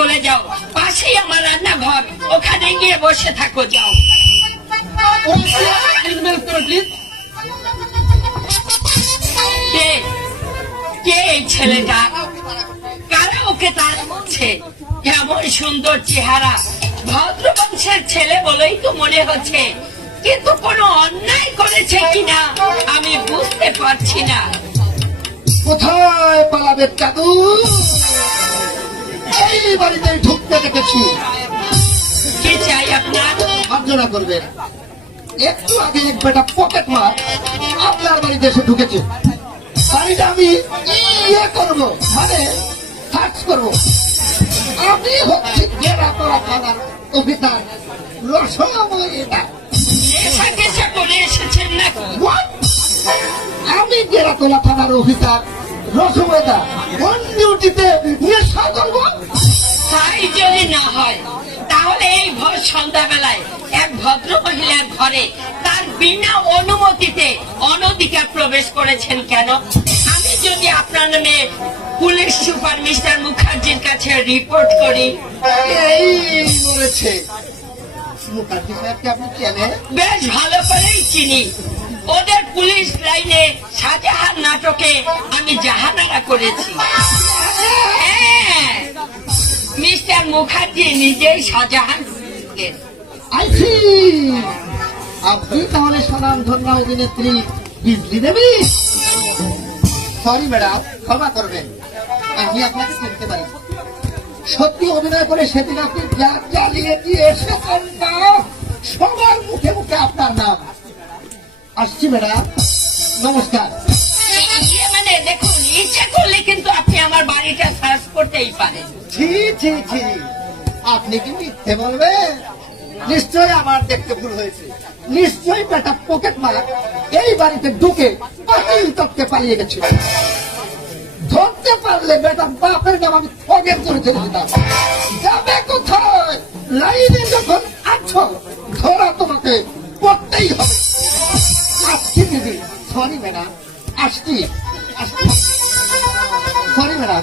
চলে যাও। পাশেই আমার রান্নাঘর। ওখানে গিয়ে বসে থাকো, যাও। কে? এই ছেলেটা? কারা ওকে কেমন সুন্দর চেহারা। ভদ্রবংশের ছেলে বলেই তো মনে হচ্ছে। কিন্তু কোনো অন্যায় করেছে কিনা, আমি বুঝতে পারছি না। কোথায় পালাবে চাদু? এই বাড়িতে ঢুকতে দেখেছি। কি চাই আপনার? মার্জনা করবেন। একটু আগে এক বেটা পকেট মার আপনার বাড়িতে এসে ঢুকেছে। বাড়িটা আমি ইয়ে করব মানে সার্চ করব। আমি হচ্ছি করা রসময় এটা? আমি গেরাতলা থানার অফিসার রসময়দা কোন ডিউটিতে নেশা করব? তাই যদি না হয় তাহলে এই ভোর সন্ধ্যাবেলায় এক ভদ্র মহিলার ঘরে তার বিনা অনুমতিতে অনধিকার প্রবেশ করেছেন কেন? আমি যদি আপনার নামে পুলিশ সুপার মিস্টার মুখার্জির কাছে রিপোর্ট করি। এই বলেছে। মুখার্জি সাহেবকে আপনি চেনেন? বেশ ভালো করেই চিনি। ওদের পুলিশ লাইনে শাহজাহান নাটকে আমি জাহানারা করেছি। মুখার্জি নিজেই শাহজাহান আইছি আপনি তাহলে সনাম ধন্যা অভিনেত্রী বিজলি দেবী। সরি ম্যাডাম ক্ষমা করবেন। আমি আপনাকে চিনতে পারি। সত্যি অভিনয় করে সেদিন আপনি যা চালিয়ে দিয়ে এসেছেন না। সবার মুখে মুখে আপনার নাম। আসছি ম্যাডাম নমস্কার। ইয়ে মানে দেখুন ইচ্ছে করলে কিন্তু আপনি আমার বাড়িটা সার্চ করতেই পারেন। আপনি কি মিথ্যে বলবেন? নিশ্চয়ই আমার দেখতে ভুল হয়েছে। নিশ্চয়ই বেটা পকেট মারা এই বাড়িতে ঢুকে পাতিল টপকে পালিয়ে গেছিল ধরতে পারলে বেটা বাপের নাম আমি ফগের করে চলে যাবে কোথায়? লাইনে যখন আছো, ধরা তোমাকে করতেই হবে। আসছি দিদি সরি ম্যাডাম আসছি আসছি সরি ম্যাডাম